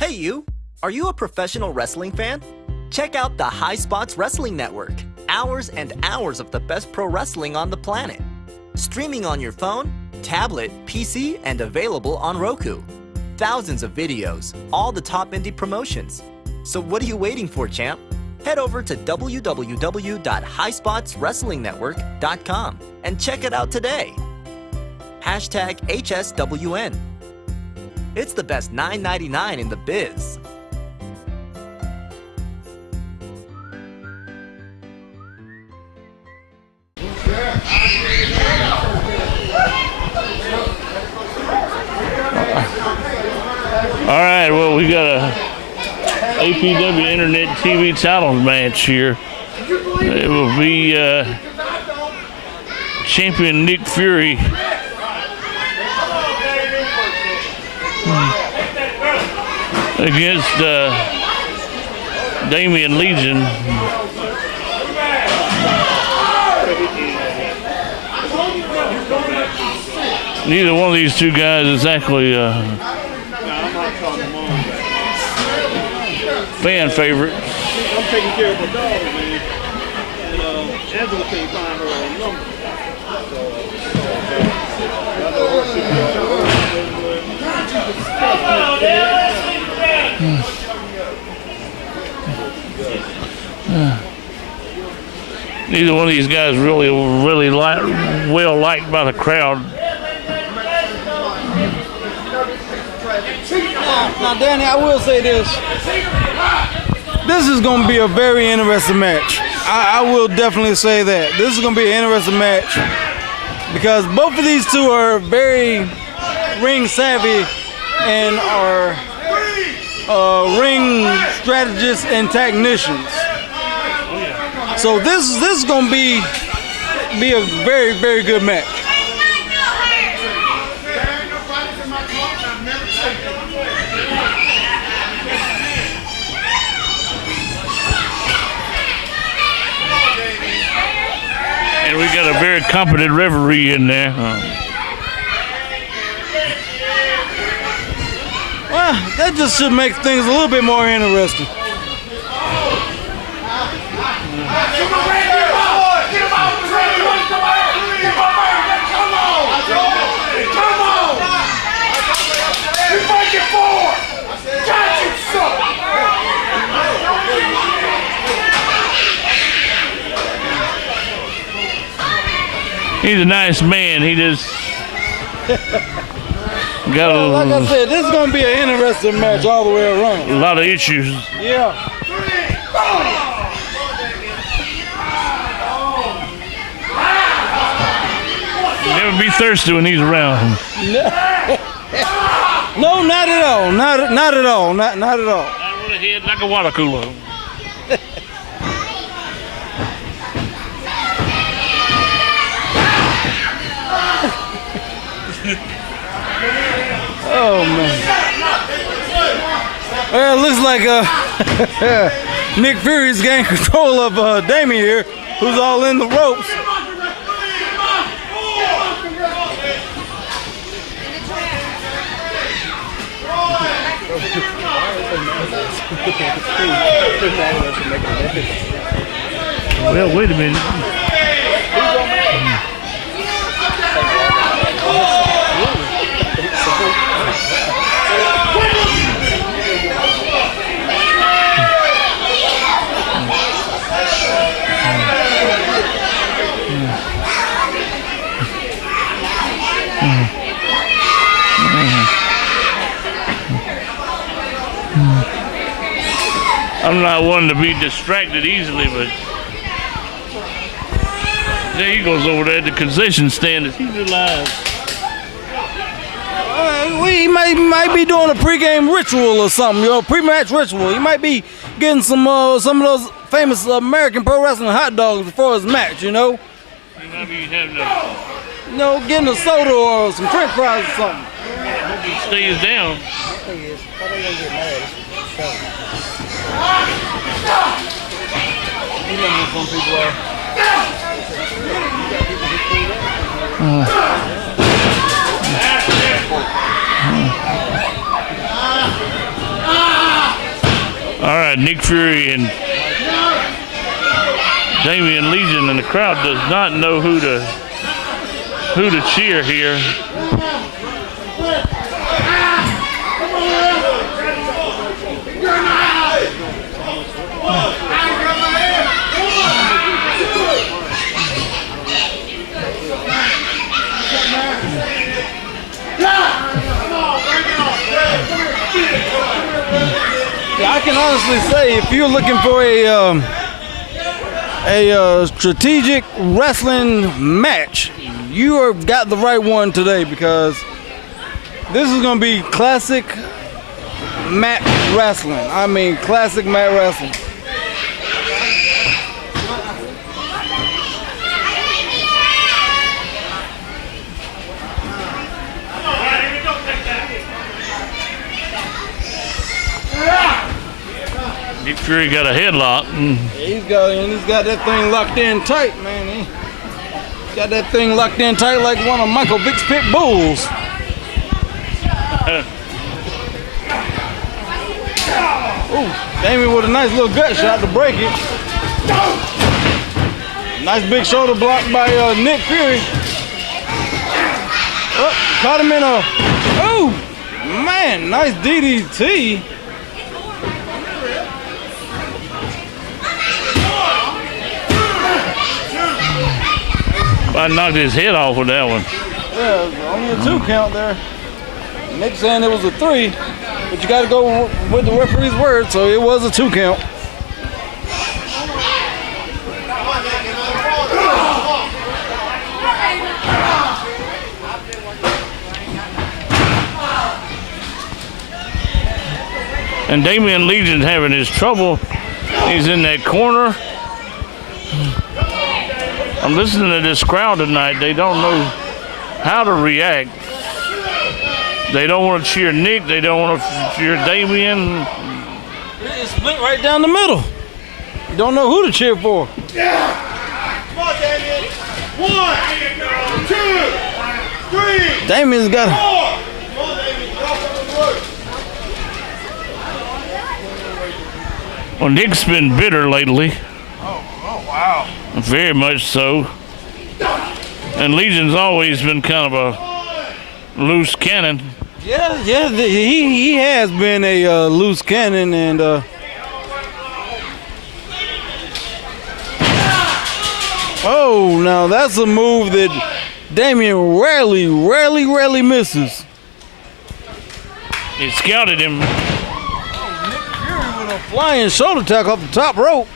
Hey you! Are you a professional wrestling fan? Check out the High Spots Wrestling Network. Hours and hours of the best pro wrestling on the planet. Streaming on your phone, tablet, PC, and available on Roku. Thousands of videos, all the top indie promotions. So what are you waiting for, champ? Head over to www.highspotswrestlingnetwork.com and check it out today. Hashtag HSWN. It's the best $9.99 in the biz. All right, well, we got a APW Internet TV titles match here. It will be champion Nick Fury against Damian Legion. Neither one of these two guys is actually fan favorite. I'm taking care of my dog, man. And Angela can't find her own number. Neither one of these guys really well liked by the crowd. Now, Danny, I will say this. This is going to be a very interesting match. I will definitely say that. This is going to be an interesting match because both of these two are very ring savvy and are ring strategists and technicians. So this is going to be a very, very good match. And we got a very competent referee in there. Well, that just should make things a little bit more interesting. He's a nice man. He just got like I said, this is going to be an interesting match all the way around. a lot of issues. Yeah. Never be thirsty when he's around. No, not at all. Not at all. Not at all. I roll ahead like a water cooler. Oh man. Well, it looks like Nick Fury's gained control of Damian here, who's all in the ropes. Well, wait a minute. I'm not one to be distracted easily, but there he goes over there at the concession stand. Is he alive? He might be doing a pregame ritual or something, pre-match ritual. He might be getting some of those famous American pro wrestling hot dogs before his match, He might be having getting a soda or some French fries or something. I hope he stays down. You know how some people are. right, Nick Fury and Damian Legion, and the crowd does not know who to cheer here. Yeah, I can honestly say if you're looking for a strategic wrestling match, you have got the right one today, because this is going to be classic mat wrestling. I mean, classic mat wrestling. Nick Fury got a headlock. He's got that thing locked in tight, man. He got that thing locked in tight like one of Michael Vick's pit bulls. Ooh, Damian with a nice little gut shot to break it. Nice big shoulder block by Nick Fury. Oh, caught him in a. Oh, man, nice DDT. I knocked his head off with that one. Yeah, it was only a 2 count there. Nick saying it was a 3, but you got to go with the referee's word, so it was a 2 count. And Damian Legion's having his trouble. He's in that corner. I'm listening to this crowd tonight. They don't know how to react. They don't want to cheer Nick. They don't want to cheer Damian. It's split right down the middle. You don't know who to cheer for. Yeah. Come on, Damian. 1, 2, 3, Damian's got 4. Come on, Damian. Get off the wood. Well, Nick's been bitter lately. Oh, wow. Very much so. And Legion's always been kind of a loose cannon. Yeah, he has been a loose cannon, and oh, now that's a move that Damian rarely misses. He scouted him. Nick Fury with a flying shoulder tackle off the top rope.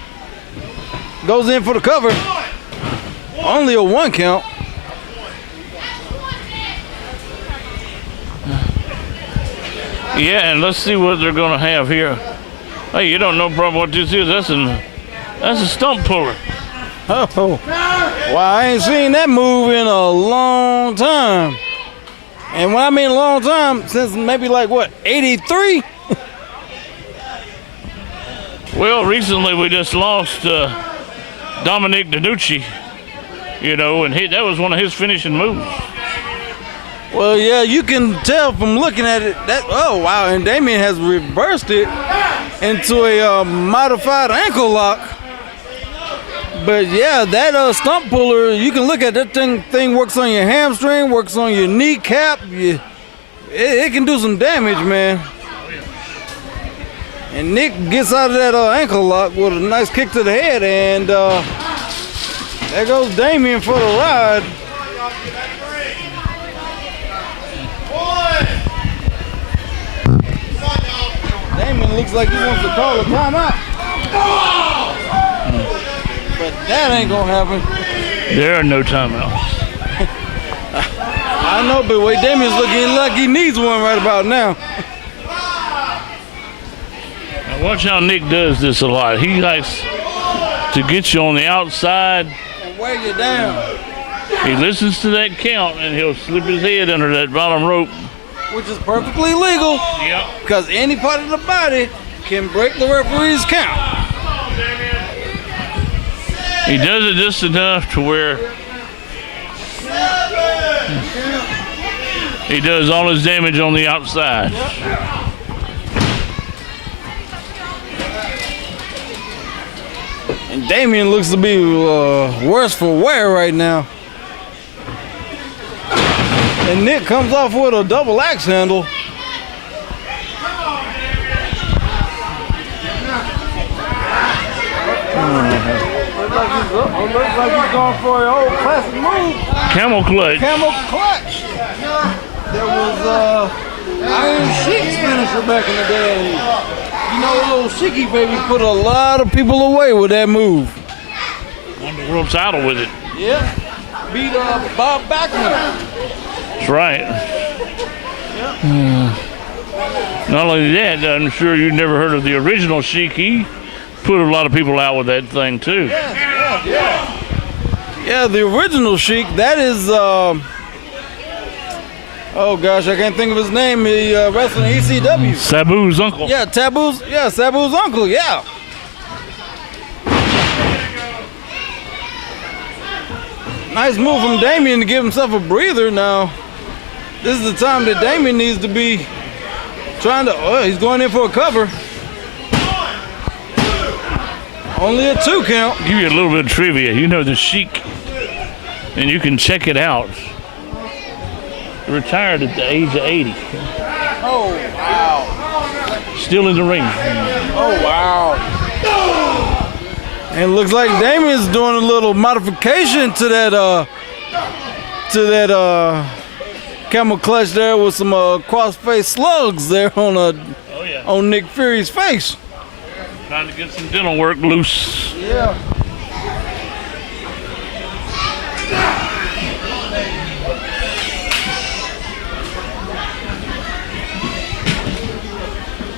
Goes in for the cover. Only a 1 count. Yeah, and let's see what they're going to have here. Hey, you don't know probably what this is. That's a stump puller. Oh, wow, I ain't seen that move in a long time. And when I mean a long time, since maybe like what, 83? Well, recently we just lost Dominic DiNucci, and that was one of his finishing moves. Well, yeah, you can tell from looking at it that, oh, wow, and Damian has reversed it into a modified ankle lock. But yeah, that stump puller, you can look at that thing works on your hamstring, works on your kneecap. It can do some damage, man. And Nick gets out of that ankle lock with a nice kick to the head, and there goes Damian for the ride. Damian looks like he wants to call a timeout. But that ain't gonna happen. There are no timeouts. I know, but wait, Damian's looking like he needs one right about now. Now watch how Nick does this a lot. He likes to get you on the outside And wear you down. He listens to that count and he'll slip his head under that bottom rope. Which is perfectly legal. Yep. Because any part of the body can break the referee's count. He does it just enough to where he does all his damage on the outside. And Damien looks to be worse for wear right now. And Nick comes off with a double axe handle. Looks like he's going for an old classic move. Camel clutch. Camel clutch. There was Iron Sheik's finisher back in the day. You know, little Sheiky baby put a lot of people away with that move. Won the world title with it. Yep. Beat Bob Backlund. That's right. Not only that, I'm sure you've never heard of the original Sheik. He put a lot of people out with that thing too. Yeah, the original Sheik. That is, oh gosh, I can't think of his name. He wrestled in ECW. Sabu's uncle. Yeah, Sabu's uncle. Yeah. Nice move from Damien to give himself a breather. Now, this is the time that Damien needs to be trying to. Oh, he's going in for a cover. Only a 2 count. Give you a little bit of trivia. You know the Sheik, and you can check it out. Retired at the age of 80. Oh, wow. Still in the ring. Oh, wow. And it looks like Damien's doing a little modification to that camel clutch there with some cross-face slugs there on Nick Fury's face. Trying to get some dental work loose. Yeah.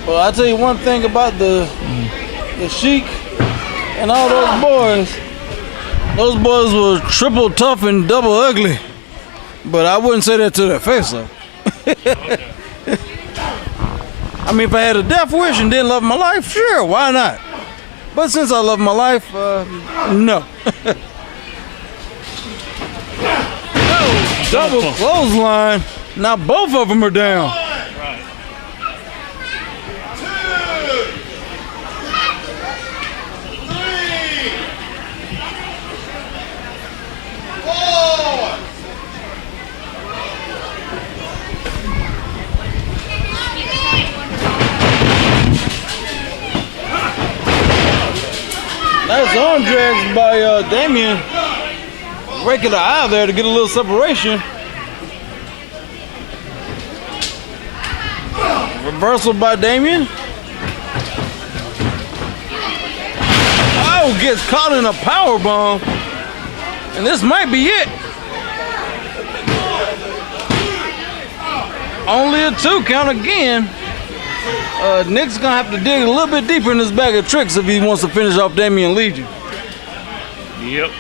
Well, I'll tell you one thing about the Sheik and all those boys. Those boys were triple tough and double ugly. But I wouldn't say that to their face, though. I mean, if I had a death wish and didn't love my life, sure, why not? But since I love my life, no. Oh, double clothesline. Now both of them are down. Right. Nice arm drags by Damien. Breaking the eye there to get a little separation. Reversal by Damien. Oh, gets caught in a power bomb. And this might be it. Only a 2 count again. Nick's gonna have to dig a little bit deeper in his bag of tricks if he wants to finish off Damien Legion. Yep.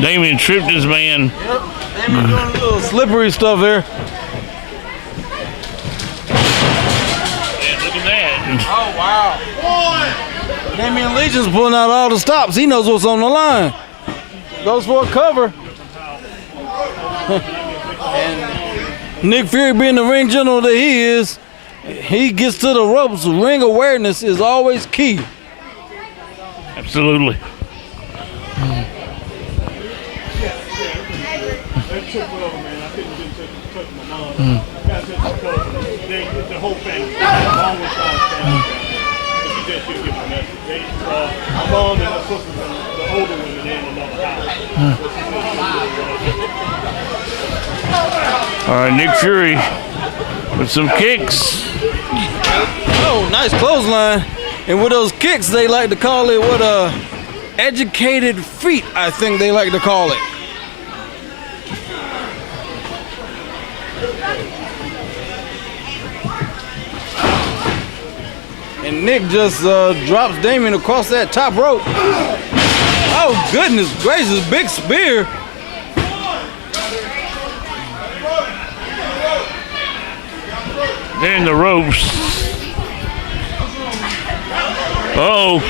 Damien tripped his man. Yep. Damien doing a little slippery stuff there. Yeah, look at that. Oh, wow. Damien Legion's pulling out all the stops. He knows what's on the line. Goes for a cover. And Nick Fury, being the ring general that he is, he gets to the ropes. Ring awareness is always key. Absolutely. Took whatever, man. I couldn't touch my mom. Got to touch my cousin. The whole family. My mom was trying to stand up. But she said she'll give me a message. My mom and her sisters and the older women, they in another house. But she said she'll All right, Nick Fury with some kicks. Oh, nice clothesline. And with those kicks, they like to call it educated feet, I think they like to call it. And Nick just drops Damien across that top rope. Oh, goodness gracious, big spear. in the ropes. Uh-oh.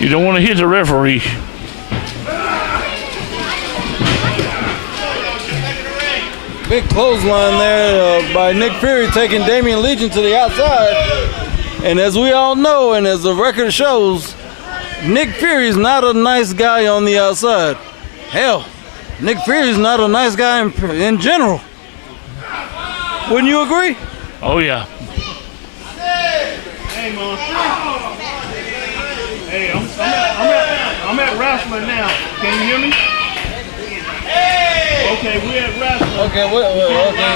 You don't want to hit the referee. Big clothesline there by Nick Fury taking Damian Legion to the outside. And as we all know, and as the record shows, Nick Fury is not a nice guy on the outside. Hell, Nick Fury is not a nice guy in general. Wouldn't you agree? Oh, yeah. Hey, man. Hey, I'm at wrestling now. Can you hear me? Okay, we're at wrestling. Okay, okay.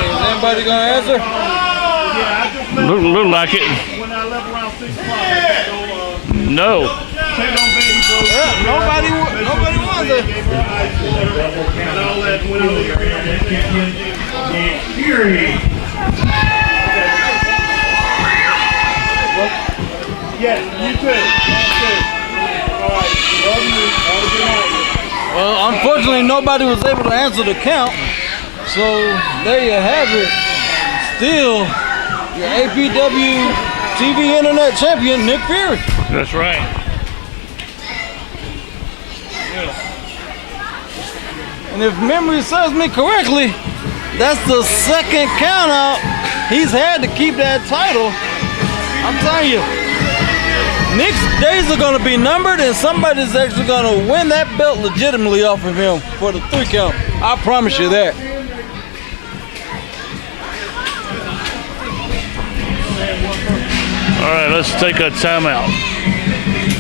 Is anybody gonna answer? Yeah, I just left. Look like it. When I left around 6 o'clock, so, No. check on baby bro. Yeah, nobody wants it. Gave her ice water and all that. When I was Fury. Yeah, you too. All right, love you. Have a good night. Well, unfortunately, nobody was able to answer the count. So there you have it. Still, your APW TV Internet Champion, Nick Fury. That's right. And if memory serves me correctly, that's the second count out he's had to keep that title. I'm telling you, Nick's days are going to be numbered, and somebody's actually going to win that belt legitimately off of him for the 3 count. I promise you that. All right, let's take a timeout.